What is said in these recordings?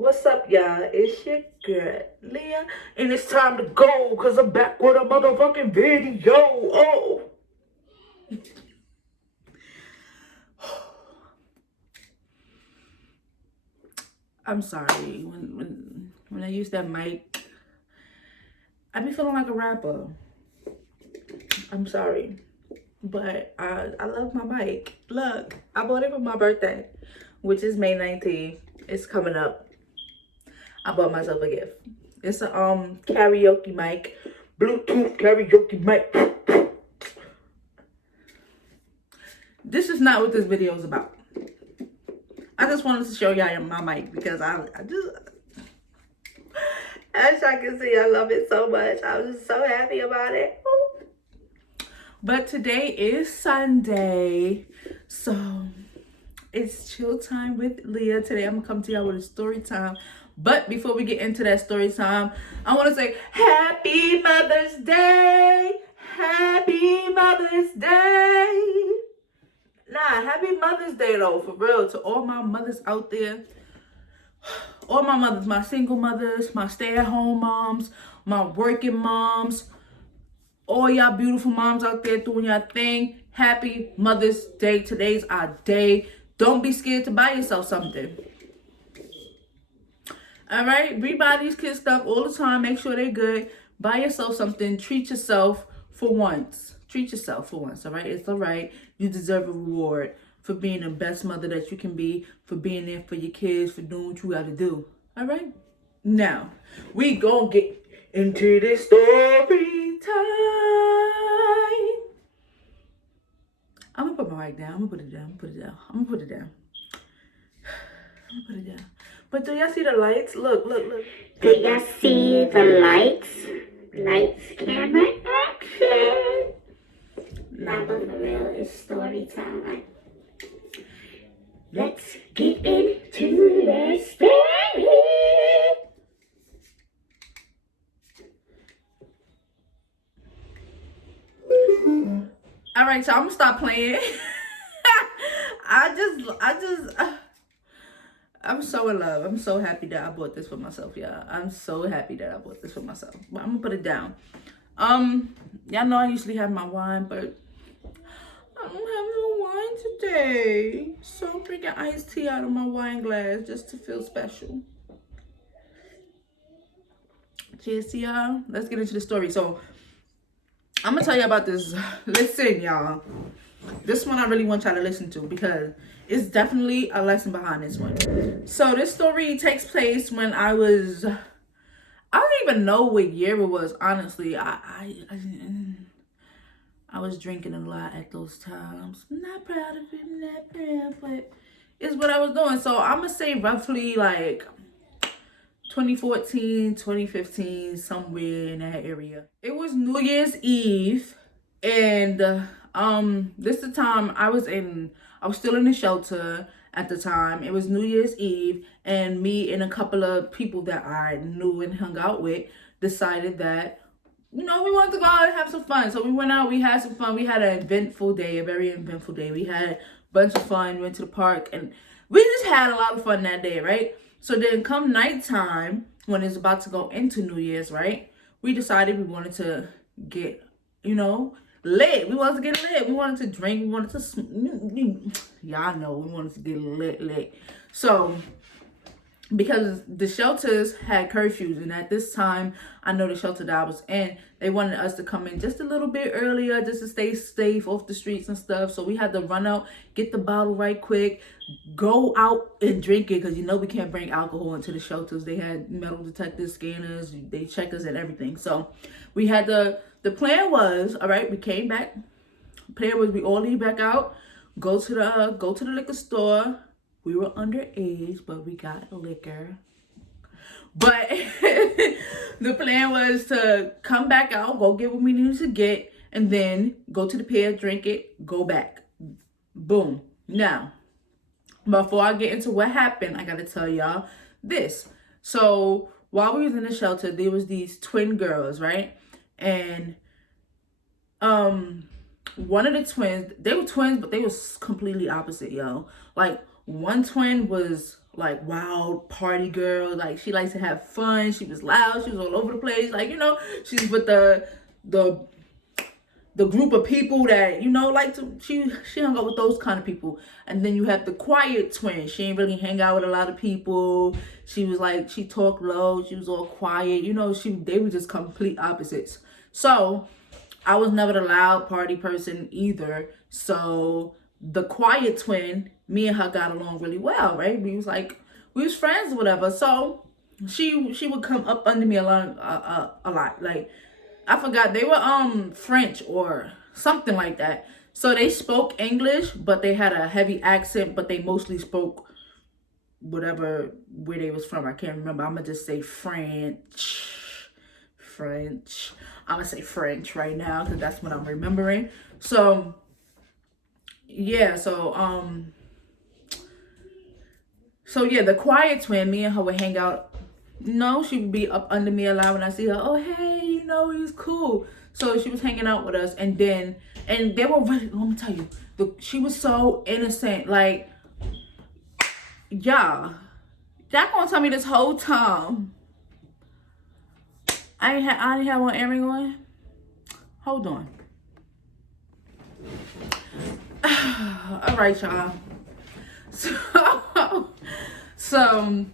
What's up, y'all? It's your girl, Leah, and it's time to go, because I'm back with a motherfucking video. Oh! I'm sorry. When I use that mic, I be feeling like a rapper. I'm sorry. But I love my mic. Look, I bought it for my birthday, which is May 19th. It's coming up. I bought myself a gift. It's a karaoke mic, Bluetooth karaoke mic. This is not what this video is about. I just wanted to show y'all my mic because I just, as y'all can see, I love it so much. I was just so happy about it. But today is Sunday, so it's chill time with Leah. Today I'm gonna come to y'all with a story time. But before we get into that story time, I want to say Happy Mother's Day. Happy Mother's Day. Nah, happy Mother's Day though, for real, to all my mothers out there. All my mothers, my single mothers, my stay-at-home moms, my working moms, all y'all beautiful moms out there doing your thing. Happy Mother's Day. Today's our day. Don't be scared to buy yourself something. All right, we buy these kids stuff all the time. Make sure they're good. Buy yourself something. Treat yourself for once. Treat yourself for once, all right? It's all right. You deserve a reward for being the best mother that you can be, for being there for your kids, for doing what you got to do, all right? Now, we gonna get into this story time. I'm gonna put my mic down. I'm gonna put it down. I'm gonna put it down. I'm gonna put it down. I'm gonna put it down. But do y'all see the lights? Look, look, look. Do y'all see the lights? Lights, camera, action. Now, but for real, it's story time. Let's get into the story. All right, so I'm gonna stop playing. I'm so in love. I'm so happy that I bought this for myself, y'all. I'm so happy that I bought this for myself. But I'm gonna put it down. Y'all know I usually have my wine, but I don't have no wine today. So I'm drinking iced tea out of my wine glass just to feel special. Cheers to y'all. Let's get into the story. So I'm gonna tell you about this. Listen, y'all. This one I really want y'all to listen to because it's definitely a lesson behind this one. So this story takes place when I don't even know what year it was, honestly. I was drinking a lot at those times. I'm not proud of it, I'm not proud, but it's what I was doing. So I'm gonna say roughly like 2014, 2015, somewhere in that area. It was New Year's Eve, and this is the time I was still in the shelter at the time. It was New Year's Eve, and me and a couple of people that I knew and hung out with decided that, we wanted to go out and have some fun. So we went out, we had some fun. We had an eventful day, a very eventful day. We had a bunch of fun, we went to the park, and we just had a lot of fun that day, right? So then come nighttime, when it's about to go into New Year's, right? We decided we wanted to get, lit. We wanted to get lit. We wanted to drink. We wanted to, y'all know, we wanted to get lit. So, because the shelters had curfews, and at this time, I know the shelter that I was in, they wanted us to come in just a little bit earlier, just to stay safe off the streets and stuff. So we had to run out, get the bottle right quick, go out and drink it, because we can't bring alcohol into the shelters. They had metal detector scanners, they check us and everything. So we had the plan was, all right, we came back. The plan was we all leave back out, go to the liquor store. We were underage, but we got liquor. But the plan was to come back out, go get what we needed to get, and then go to the pier, drink it, go back. Boom. Now, before I get into what happened, I gotta tell y'all this. So while we was in the shelter, there was these twin girls, right? And one of the twins, they were twins, but they was completely opposite, yo. Like, one twin was like wild party girl. Like she likes to have fun. She was loud. She was all over the place. Like, you know, she's with the group of people that, you know, like to, she hung out with those kind of people. And then you have the quiet twin. She ain't really hang out with a lot of people. She was like, she talked low, she was all quiet, you know. They were just complete opposites. So I was never the loud party person either. So the quiet twin, me and her got along really well, right? We was friends or whatever. So she would come up under me a lot. Like, I forgot, they were French or something like that. So they spoke English, but they had a heavy accent, but they mostly spoke whatever, where they was from. I can't remember. I'm gonna just say French. I'm gonna say French right now because that's what I'm remembering. So yeah, so yeah, the quiet twin, me and her would hang out. No, she would be up under me a lot when I see her. Oh, hey, you know, he's cool. So she was hanging out with us, and they were really, let me tell you, she was so innocent. Like, y'all gonna tell me this whole time I didn't have one earring on? Hold on. All right, y'all. So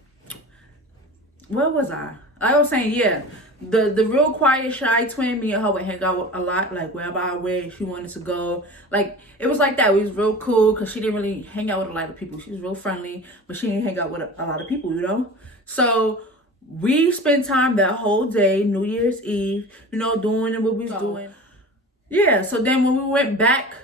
where was I? I was saying, yeah, the real quiet, shy twin, me and her would hang out a lot, like wherever I went, she wanted to go. Like, it was like that. We was real cool because she didn't really hang out with a lot of people. She was real friendly, but she didn't hang out with a lot of people, you know? So we spent time that whole day, New Year's Eve, you know, doing what we was doing. Yeah, so then when we went back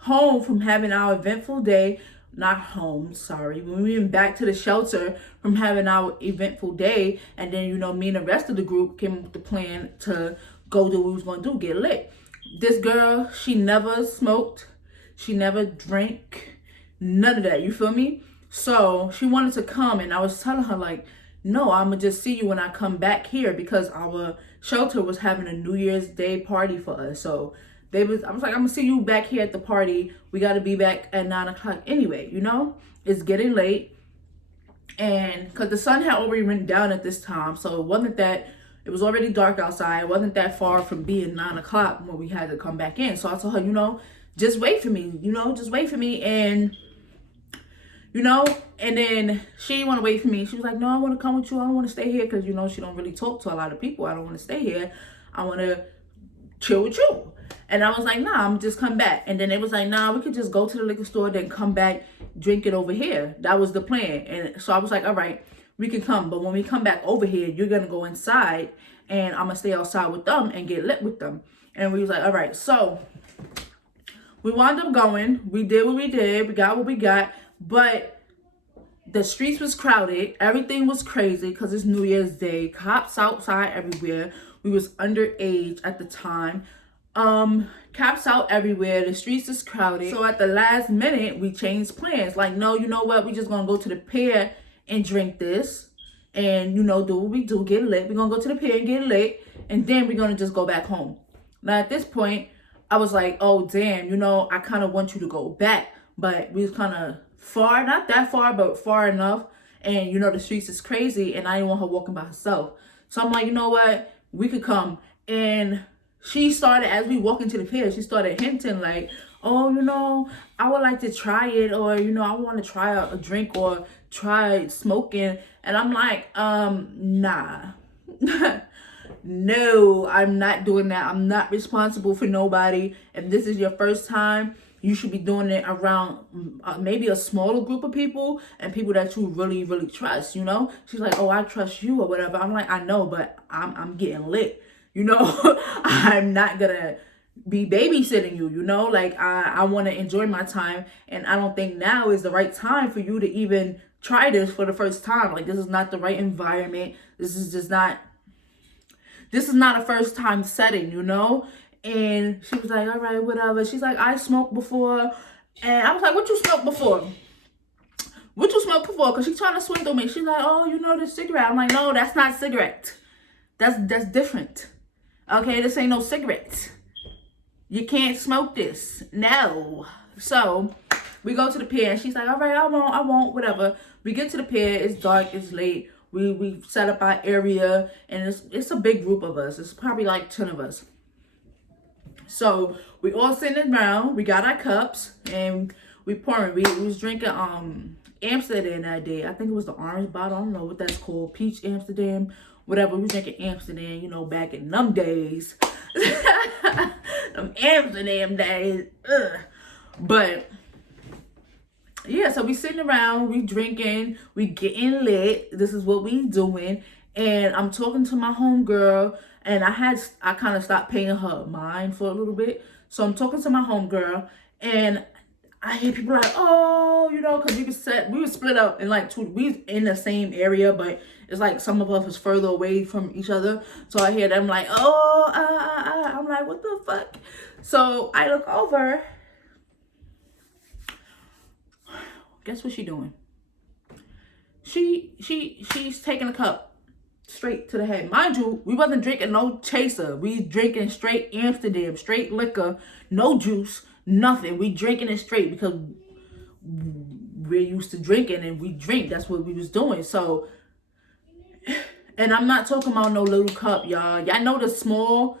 home from having our eventful day, not home, sorry, when we went back to the shelter from having our eventful day, and then, you know, me and the rest of the group came up with the plan to go do what we was going to do, get lit. This girl, she never smoked, she never drank, none of that, you feel me? So she wanted to come, and I was telling her, like, no, I'm gonna just see you when I come back here, because our shelter was having a New Year's Day party for us. So I was like, I'm gonna see you back here at the party. We gotta be back at 9 o'clock anyway, you know? It's getting late. And because the sun had already went down at this time, so it was already dark outside. It wasn't that far from being 9 o'clock when we had to come back in. So I told her, you know, just wait for me, you know, just wait for me. And you know, and then she didn't want to wait for me. She was like, no, I want to come with you. I don't want to stay here because, you know, she don't really talk to a lot of people. I don't want to stay here. I want to chill with you. And I was like, nah, I'm just come back. And then it was like, nah, we could just go to the liquor store, then come back, drink it over here. That was the plan. And so I was like, all right, we can come. But when we come back over here, you're going to go inside, and I'm going to stay outside with them and get lit with them. And we was like, all right. So we wound up going. We did what we did. We got what we got. But the streets was crowded. Everything was crazy because it's New Year's Day. Cops outside everywhere. We was underage at the time. Cops out everywhere. The streets is crowded. So at the last minute, we changed plans. Like, no, you know what? We just gonna go to the pier and drink this, and, you know, do what we do, get lit. We're gonna go to the pier and get lit, and then we're gonna just go back home. Now at this point, I was like, oh damn, you know, I kind of want you to go back, but we was kind of far, not that far, but far enough. And, you know, the streets is crazy, and I didn't want her walking by herself. So I'm like, you know what? We could come. And she started, as we walk into the pier, she started hinting like, oh, you know, I would like to try it, or, you know, I want to try a drink or try smoking. And I'm like, nah. No, I'm not doing that. I'm not responsible for nobody. If this is your first time, you should be doing it around maybe a smaller group of people and people that you really, really trust, you know? She's like, oh, I trust you or whatever. I'm like, I know, but I'm getting lit, you know? I'm not gonna be babysitting you, you know? Like, I want to enjoy my time, and I don't think now is the right time for you to even try this for the first time. Like, this is not the right environment. This is not a first time setting, you know? And she was like, all right, whatever. She's like, I smoked before. And I was like, what you smoked before? What you smoked before? Because she's trying to swindle me. She's like, oh, you know, the cigarette. I'm like, no, that's not cigarette. That's different. Okay, this ain't no cigarette. You can't smoke this. No. So We go to the pier and she's like, all right, I won't, whatever. We get to the pier, it's dark, it's late. We set up our area and it's a big group of us. It's probably like 10 of us. So we all sitting around, we got our cups and we pouring. We was drinking Amsterdam that day. I think it was the orange bottle. I don't know what that's called. Peach Amsterdam, whatever. We was drinking Amsterdam, you know, back in them days. Them Amsterdam days. Ugh. But yeah, so we sitting around, we drinking, we getting lit. This is what we doing. And I'm talking to my homegirl, and I kind of stopped paying her mind for a little bit. So I'm talking to my homegirl, and I hear people like, oh, you know, because we was split up in like two, we was in the same area, but it's like some of us was further away from each other. So I hear them like, oh, I'm like, what the fuck? So I look over. Guess what she doing? She's taking a cup straight to the head. Mind you, we wasn't drinking no chaser. We drinking straight Amsterdam, straight liquor, no juice, nothing. We drinking it straight because we're used to drinking and we drink. That's what we was doing. So, and I'm not talking about no little cup, y'all. Y'all know the small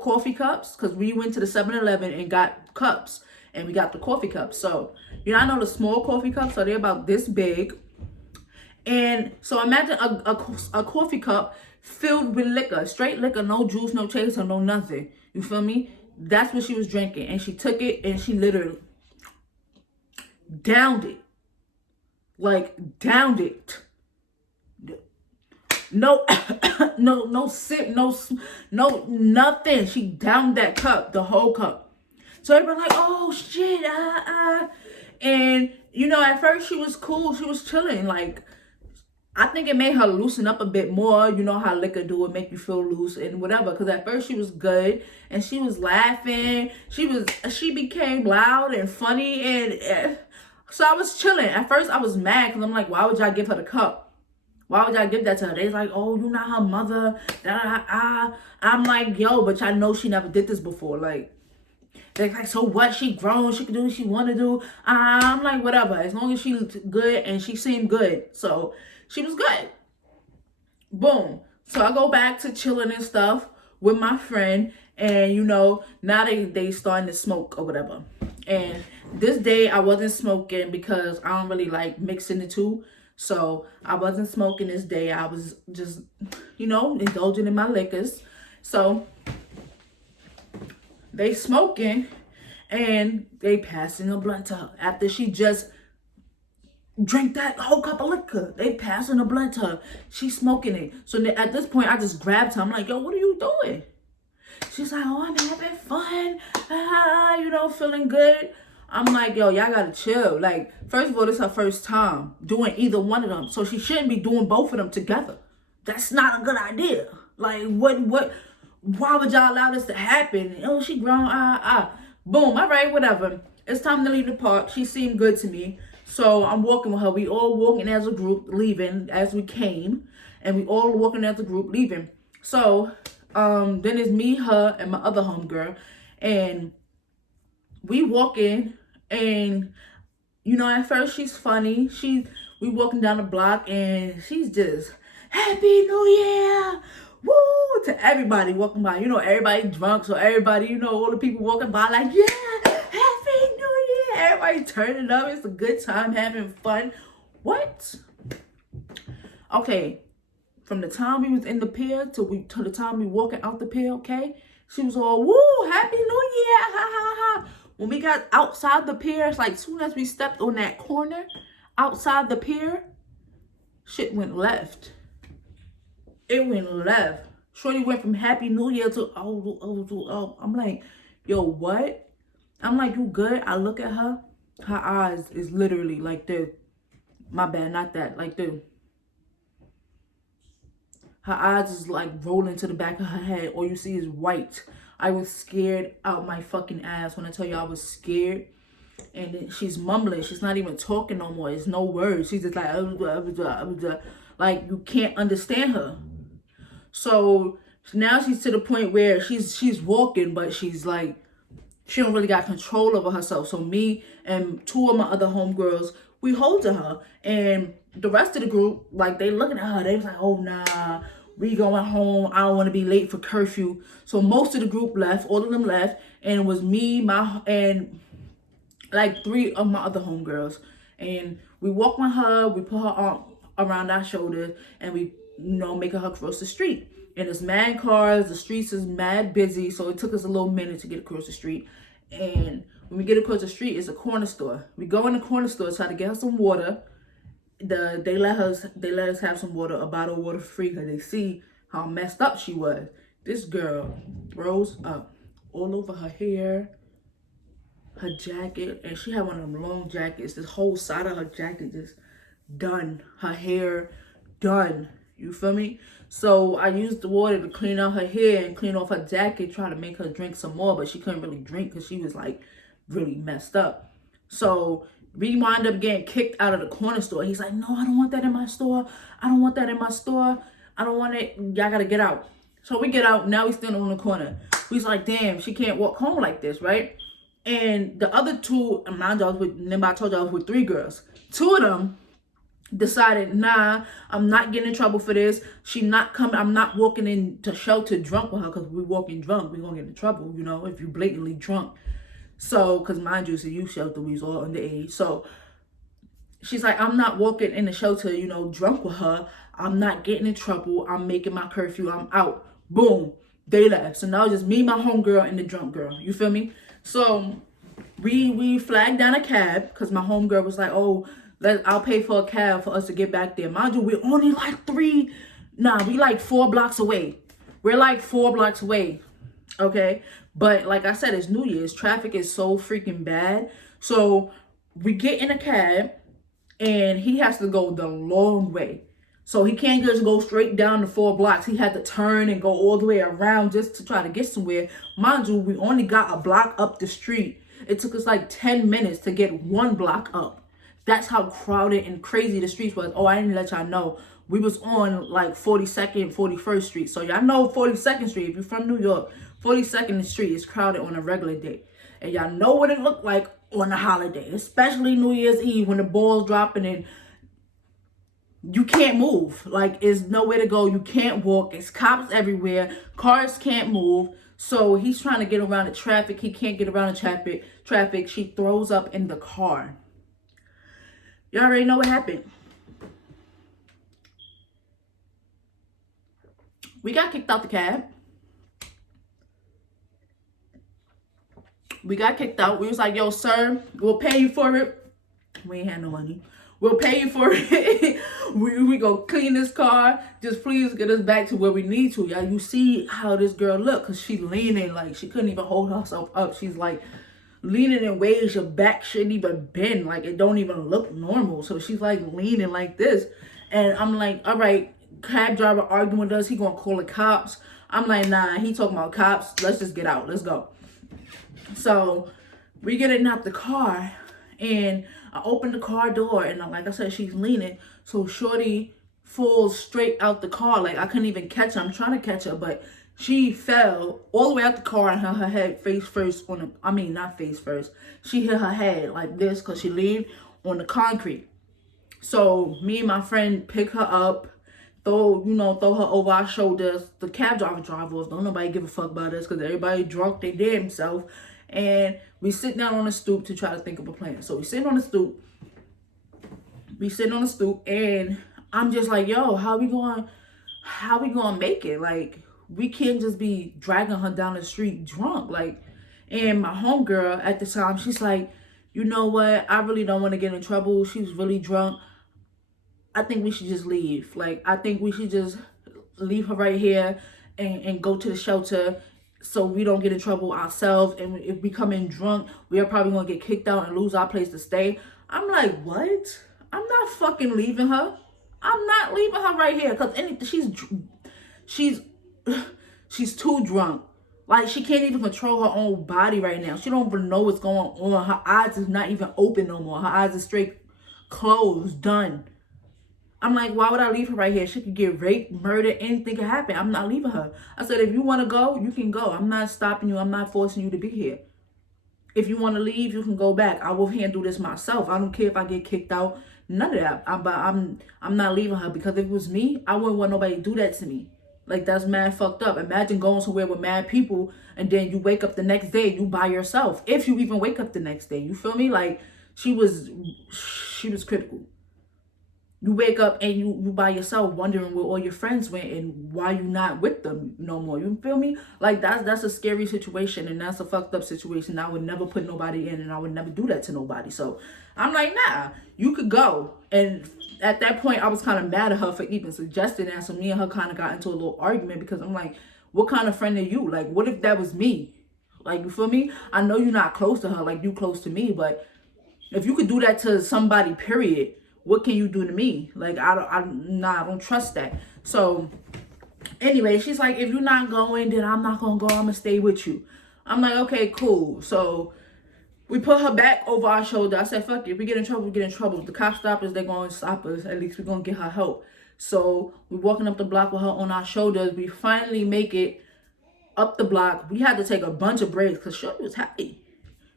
coffee cups? Because we went to the 7-Eleven and got cups. And we got the coffee cups. So, you know, I know the small coffee cups, so they're about this big. And so imagine a coffee cup filled with liquor, straight liquor, no juice, no chaser, no nothing. You feel me? That's what she was drinking. And she took it and she literally downed it. Like, downed it. No, no sip, no, nothing. She downed that cup, the whole cup. So everybody like, oh shit, And, you know, at first she was cool. She was chilling. Like, I think it made her loosen up a bit more. You know how liquor do it, make you feel loose and whatever. Because at first she was good. And she was laughing. She became loud and funny. And so I was chilling. At first I was mad because I'm like, why would y'all give her the cup? Why would y'all give that to her? They was like, oh, you're not her mother. I'm like, yo, but y'all know she never did this before. Like, they're like, so what? She grown. She can do what she want to do. I'm like, whatever. As long as she's good and she seemed good. So she was good. Boom. So I go back to chilling and stuff with my friend. And, you know, now they starting to smoke or whatever. And this day I wasn't smoking because I don't really like mixing the two. So I wasn't smoking this day. I was just, you know, indulging in my liquors. So they smoking and they passing a blunt to her after she just drank that whole cup of liquor. They passing a blunt to her. She's smoking it. So at this point, I just grabbed her. I'm like, yo, what are you doing? She's like, oh, I'm having fun. You know, feeling good. I'm like, yo, y'all gotta chill. Like, first of all, this is her first time doing either one of them. So she shouldn't be doing both of them together. That's not a good idea. Like, why would y'all allow this to happen? Oh, she grown, Boom, all right, whatever. It's time to leave the park. She seemed good to me. So I'm walking with her. We all walking as a group, leaving as we came. And we all walking as a group, leaving. So, then it's me, her, and my other homegirl. And we walking, and, you know, at first she's funny. We walking down the block, and she's just, Happy New Year! Woo! To everybody walking by. You know, everybody drunk, so everybody, you know, all the people walking by like, yeah, Happy New Year! Everybody turning up. It's a good time, having fun. What? Okay, from the time we was in the pier to the time we walking out the pier, okay? She was all, woo, Happy New Year, ha, ha, ha. When we got outside the pier, it's like, soon as we stepped on that corner outside the pier, shit went left. It went left. Shorty went from Happy New Year to, oh. I'm like, yo, what? I'm like, you good? I look at her. Her eyes is literally like this. My bad, not that. Like this. Her eyes is like rolling to the back of her head. All you see is white. I was scared out my fucking ass when I tell you I was scared. And then she's mumbling. She's not even talking no more. It's no words. She's just like, like you can't understand her. So now she's to the point where she's walking, but she's like she don't really got control over herself. So me and two of my other homegirls, we holding her. And the rest of the group, like, they looking at her. They was like, oh, nah, we going home. I don't want to be late for curfew. So most of the group left. All of them left. And it was me, and like three of my other homegirls. And we walked with her. We put her arm around our shoulders. And we, making her cross the street. And it's mad cars. The streets is mad busy. So it took us a little minute to get across the street. And when we get across the street, it's a corner store. We go in the corner store, try to get her some water. They let us have some water, a bottle of water for free, because they see how messed up she was. This girl throws up all over her hair, her jacket, and she had one of them long jackets. This whole side of her jacket just done. Her hair done. You feel me? So I used the water to clean out her hair and clean off her jacket, try to make her drink some more, but she couldn't really drink because she was like really messed up. So we wind up getting kicked out of the corner store. He's like, no, I don't want that in my store. I don't want that in my store. I don't want it. Y'all gotta get out. So we get out. Now we standing on the corner. We's like, damn, she can't walk home like this, right? And the other two, mind you, remember I told you I was with three girls. Two of them decided, nah, I'm not getting in trouble for this. She not coming. I'm not walking into shelter drunk with her, because we walking drunk, we gonna get in trouble, if you blatantly drunk. So, because mind you, it's a youth shelter, we was all underage. So she's like, I'm not walking in the shelter, drunk with her. I'm not getting in trouble. I'm making my curfew. I'm out. Boom. They left. So now it's just me, my homegirl, and the drunk girl. You feel me? So we flagged down a cab, because my homegirl was like, oh, I'll pay for a cab for us to get back there. Mind you, we're only like we like 4 blocks away. We're like 4 blocks away. Okay? But like I said, it's New Year's. Traffic is so freaking bad. So we get in a cab, and he has to go the long way. So he can't just go straight down the 4 blocks. He had to turn and go all the way around just to try to get somewhere. Mind you, we only got a block up the street. It took us like 10 minutes to get 1 block up. That's how crowded and crazy the streets was. Oh, I didn't let y'all know. We was on like 42nd, 41st Street. So y'all know 42nd Street. If you're from New York, 42nd Street is crowded on a regular day. And y'all know what it looked like on a holiday, especially New Year's Eve when the ball's dropping and you can't move. Like, it's nowhere to go. You can't walk. It's cops everywhere. Cars can't move. So he's trying to get around the traffic. He can't get around the traffic. She throws up in the car. Y'all already know what happened. We got kicked out the cab. We got kicked out. We was like, yo, sir, we'll pay you for it. We ain't had no money. We'll pay you for it. we go clean this car. Just please get us back to where we need to. Y'all, you see how this girl look, because she leaning like she couldn't even hold herself up. She's like leaning in ways your back shouldn't even bend. Like, it don't even look normal. So she's like leaning like this. And I'm like, all right, cab driver arguing with us. He gonna call the cops. I'm like, nah, he talking about cops. Let's just get out. Let's go. So we get in out the car, and I open the car door, and like I said, she's leaning. So shorty falls straight out the car. Like, I couldn't even catch her. I'm trying to catch her, but she fell all the way out the car and hit her head face first on the, not face first. She hit her head like this because she leaned on the concrete. So me and my friend pick her up, throw her over our shoulders. The cab driver drive off. Don't nobody give a fuck about us because everybody drunk, they damn self. And we sit down on the stoop to try to think of a plan. So we sit on the stoop. And I'm just like, yo, how we going to make it? Like, we can't just be dragging her down the street drunk. Like, and my homegirl at the time, she's like, you know what? I really don't want to get in trouble. She was really drunk. I think we should just leave. Like, I think we should just leave her right here and go to the shelter so we don't get in trouble ourselves. And if we come in drunk, we are probably going to get kicked out and lose our place to stay. I'm like, what? I'm not fucking leaving her. I'm not leaving her right here because she's too drunk. Like, she can't even control her own body right now. She don't even know what's going on. Her eyes is not even open no more. Her eyes is straight closed, done. I'm like, why would I leave her right here? She could get raped, murdered, anything could happen. I'm not leaving her. I said, if you want to go, you can go. I'm not stopping you. I'm not forcing you to be here. If you want to leave, you can go back. I will handle this myself. I don't care if I get kicked out. None of that. I'm not leaving her, because if it was me, I wouldn't want nobody to do that to me. Like, that's mad fucked up. Imagine going somewhere with mad people and then you wake up the next day, you by yourself. If you even wake up the next day, you feel me? Like, she was critical. You wake up and you by yourself, wondering where all your friends went and why you not with them no more. You feel me? Like, that's a scary situation, and that's a fucked up situation. I would never put nobody in, and I would never do that to nobody. So I'm like, nah, you could go. And at that point, I was kind of mad at her for even suggesting that. So me and her kind of got into a little argument, because I'm like, what kind of friend are you? Like, what if that was me? Like, you feel me? I know you're not close to her like you close to me, but if you could do that to somebody, period, what can you do to me? Like, I don't trust that. So anyway, she's like, if you're not going, then I'm not gonna go. I'm gonna stay with you. I'm like, okay, cool. So we put her back over our shoulder. I said, fuck it. If we get in trouble, we get in trouble. If the cops stop us, they're gonna stop us. At least we're gonna get her help. So we're walking up the block with her on our shoulders. We finally make it up the block. We had to take a bunch of breaks because Shorty was heavy.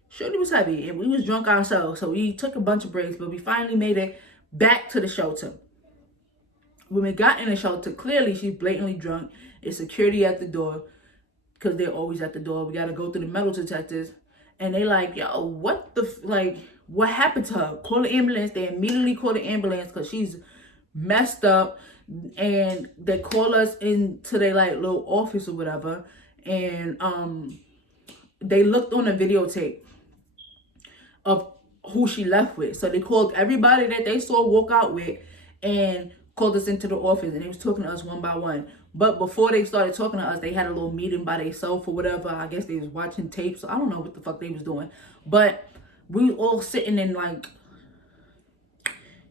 Shorty was heavy, and we was drunk ourselves. So we took a bunch of breaks, but we finally made it back to the shelter. When we got in the shelter, clearly she's blatantly drunk. It's security at the door, because they're always at the door. We got to go through the metal detectors. And they like, yo, what the, like, what happened to her? Call the ambulance. They immediately call the ambulance because she's messed up. And they call us into their, like, little office or whatever. And they looked on the videotape of who she left with. So they called everybody that they saw walk out with and called us into the office, and they was talking to us one by one. But before they started talking to us, they had a little meeting by themselves or whatever. I guess they was watching tapes. I don't know what the fuck they was doing. But we all sitting in, like,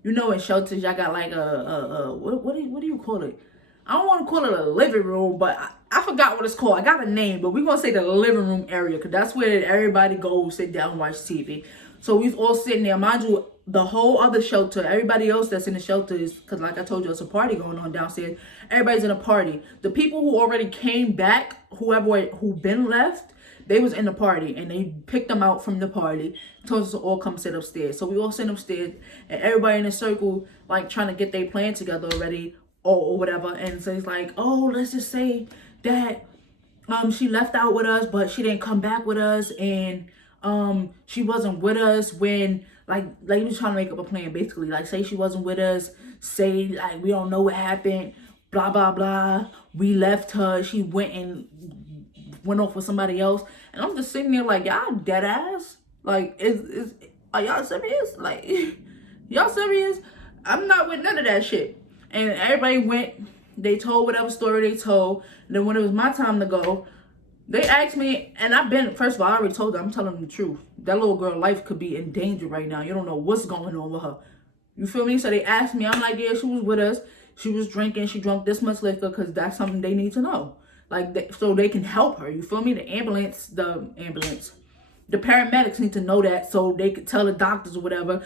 you know, in shelters, y'all got like what do you call it? I don't want to call it a living room, but I forgot what it's called. I got a name, but we're going to say the living room area, because that's where everybody goes, sit down, and watch TV. So we all sitting there. Mind you, the whole other shelter, everybody else that's in the shelter is, because like I told you, it's a party going on downstairs. Everybody's in a party. The people who already came back, who been left, they was in the party, and they picked them out from the party, told us to all come sit upstairs. So we all sit upstairs, and everybody in a circle, like, trying to get their plan together already, or whatever. And so it's like, oh, let's just say that she left out with us, but she didn't come back with us, and she wasn't with us when, like we was trying to make up a plan, basically. Like, say she wasn't with us, say, like, we don't know what happened, blah blah blah, we left her, she went off with somebody else. And I'm just sitting there like, y'all dead ass? Like, are y'all serious? Like, y'all serious? I'm not with none of that shit. And everybody went, they told whatever story they told. And then when it was my time to go, they asked me, and first of all, I already told them, I'm telling them the truth. That little girl's life could be in danger right now. You don't know what's going on with her. You feel me? So they asked me, I'm like, yeah, she was with us. She was drinking. She drank this much liquor, because that's something they need to know. Like, so they can help her. You feel me? The paramedics need to know that, so they could tell the doctors or whatever.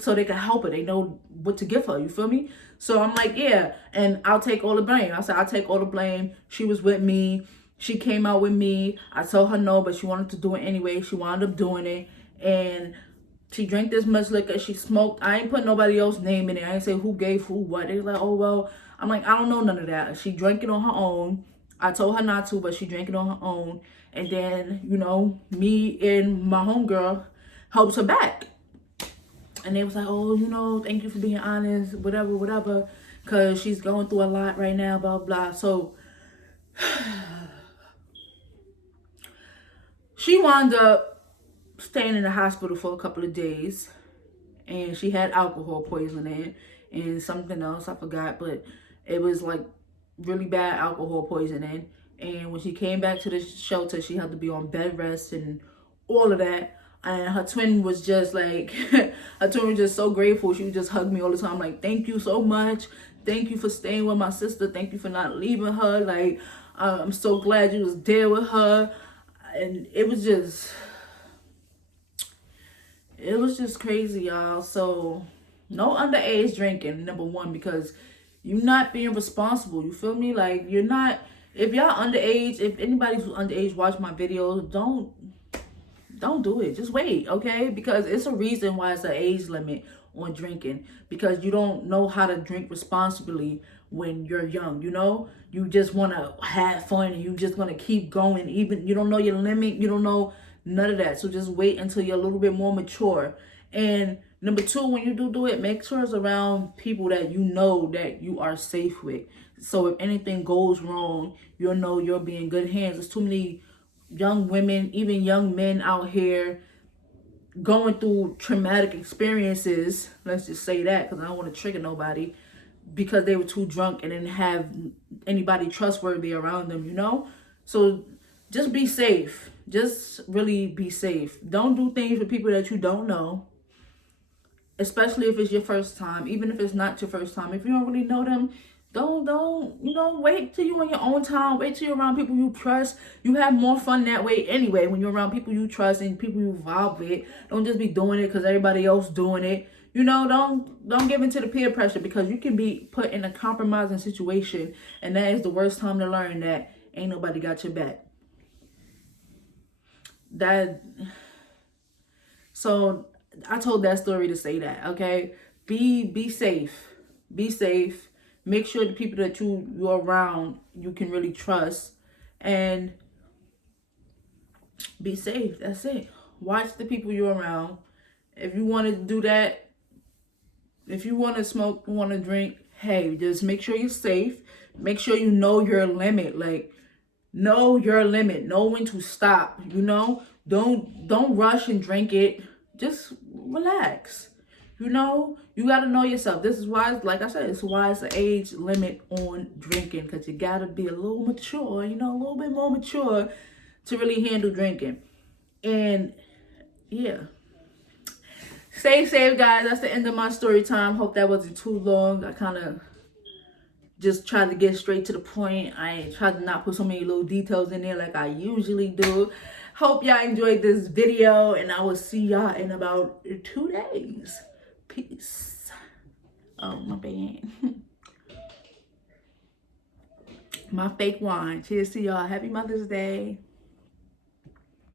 So they can help her. They know what to give her. You feel me? So I'm like, yeah, and I'll take all the blame. I said, I'll take all the blame. She was with me. She came out with me. I told her no, but she wanted to do it anyway. She wound up doing it. And she drank this much liquor. She smoked. I ain't put nobody else's name in it. I ain't say who gave who what. They like, oh, well. I'm like, I don't know none of that. She drank it on her own. I told her not to, but she drank it on her own. And then, you know, me and my homegirl helps her back. And they was like, oh, you know, thank you for being honest, whatever, because she's going through a lot right now, blah, blah. So she wound up staying in the hospital for a couple of days. And she had alcohol poisoning and something else, I forgot. But it was like really bad alcohol poisoning. And when she came back to the shelter, she had to be on bed rest and all of that. And her twin was just like, her twin was just so grateful. She would just hug me all the time, like, thank you so much. Thank you for staying with my sister. Thank you for not leaving her. Like, I'm so glad you was there with her. And it was just crazy, y'all. So no underage drinking, number one, because you're not being responsible. You feel me? Like, you're not, if y'all underage, if anybody who's underage watch my videos, don't don't do it. Just wait, okay? Because it's a reason why it's an age limit on drinking. Because you don't know how to drink responsibly when you're young, you know? You just want to have fun and you just going to keep going. Even you don't know your limit, you don't know none of that. So just wait until you're a little bit more mature. And number two, when you do it, make sure it's around people that you know that you are safe with. So if anything goes wrong, you'll know you'll be in good hands. There's too many young women, even young men out here going through traumatic experiences. Let's just say that, because I don't want to trigger nobody, because they were too drunk and didn't have anybody trustworthy around them, you know? So just be safe. Just really be safe. Don't do things with people that you don't know, especially if it's your first time. Even if it's not your first time, if you don't really know them, don't wait till you on your own time. Wait till you're around people you trust. You have more fun that way anyway when you're around people you trust and people you vibe with. Don't just be doing it because everybody else doing it. Don't give into the peer pressure, because you can be put in a compromising situation, and that is the worst time to learn that ain't nobody got your back. That So I told that story to say that, okay? Be safe. Be safe. Make sure the people that you're around you can really trust, and be safe. That's it. Watch the people you're around. If you want to do that, if you want to smoke, want to drink, hey, just make sure you're safe. Make sure you know your limit. Like, know your limit. Know when to stop. Don't rush and drink it. Just relax. You gotta know yourself. This is why, like I said, it's why it's an age limit on drinking, because you gotta be a little mature, a little bit more mature to really handle drinking. And yeah. Stay safe, guys. That's the end of my story time. Hope that wasn't too long. I kind of just tried to get straight to the point. I tried to not put so many little details in there like I usually do. Hope y'all enjoyed this video, and I will see y'all in about 2 days. Peace. Oh, my bad. My fake wine. Cheers to y'all. Happy Mother's Day.